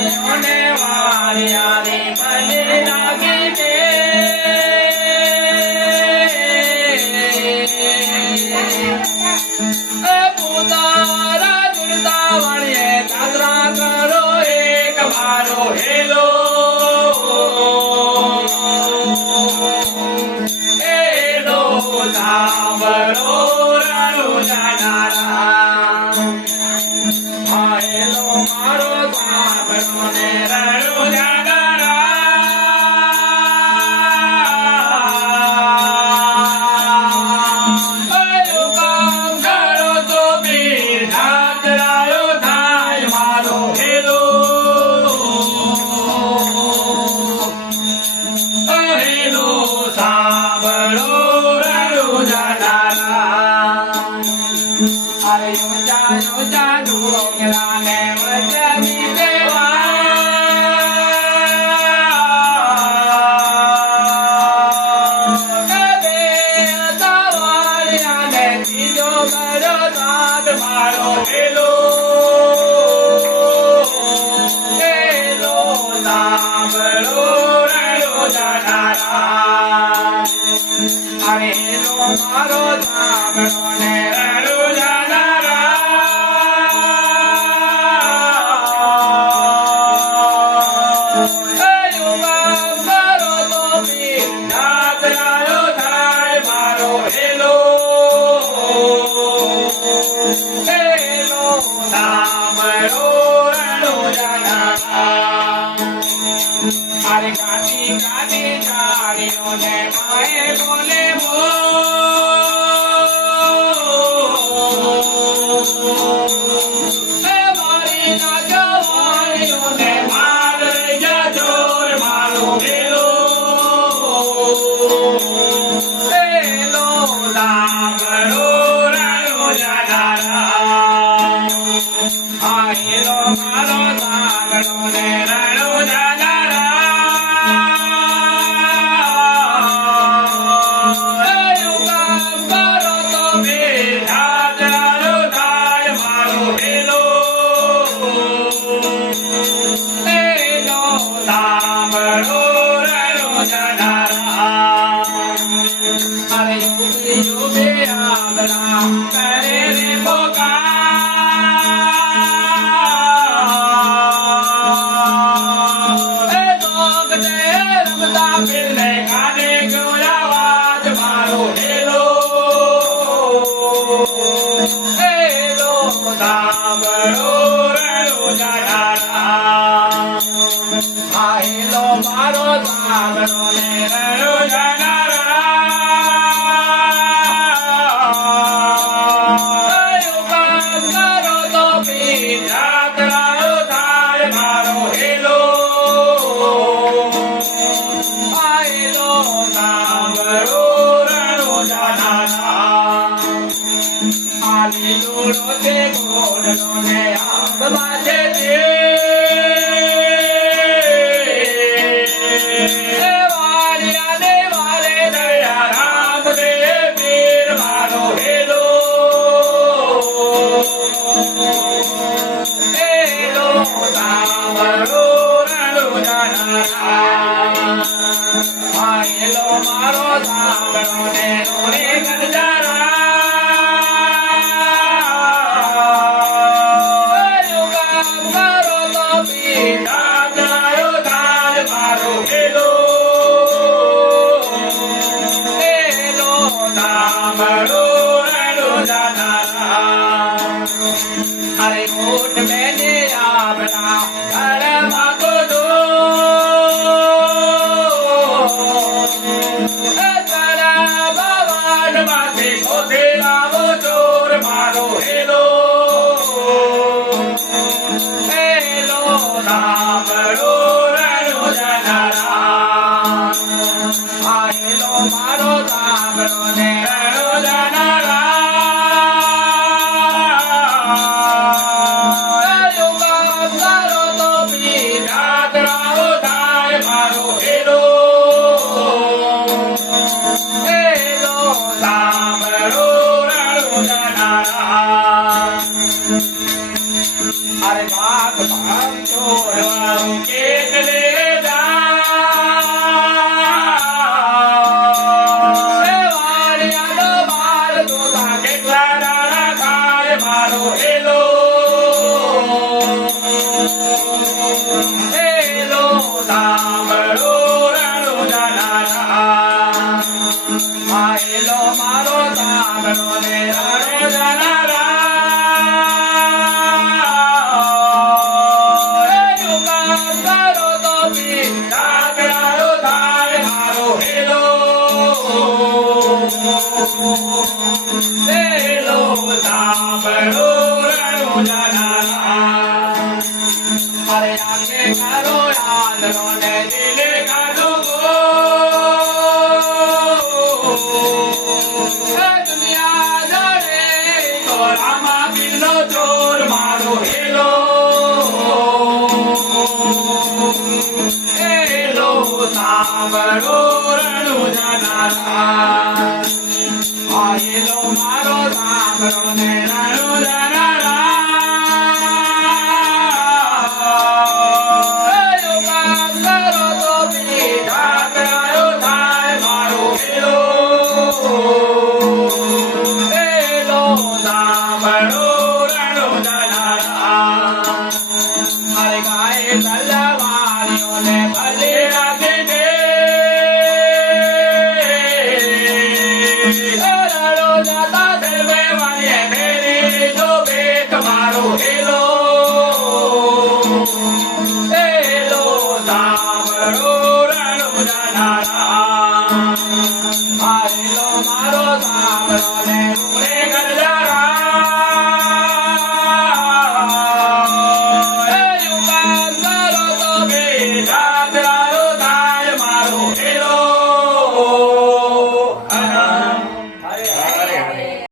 ને વાળિયાની બની નાગી દે પુતારા જુડતા વળીએ જાત્રા કરો એક મારો હેલો હેલો સાંભળો રણુ જાનારા હેલો મારો સાંભળો ને રણુ જાનારા મારો હેલો હેલો સાંભળો રણો જાનારા અરે હેલો મારો સાંભળો ને રણો જાનારા મારો તો યાત્રાયો થાય મારો હેલો હેલો સાંભળો રણો જાનારા મારે ગાડી ગાડી જાણીઓને માએ બોલે મારી નાગવાણીઓને માર જોર મારો હેલો હેલો સાંભળો રણો જાનારા હેલો મારો સાંભળો ને રણો હેલો મારો સાંભળો ને રણો જાનારા કરો તો યાત્રાઓ થાય મારો હેલો હેલો સાંભળો રણો જાનારા લીલો તે ગોળનો ને આંબ માથે વાળિયા ને વાળે અરે આંખે કરો આંધળો ને દિલે કાઢો ગો દુનિયા જડે તો રામા પીરનો ચોર મારો હેલો હેલો સાંભળો રણું જનારા હેલો મારો સાંભળો ને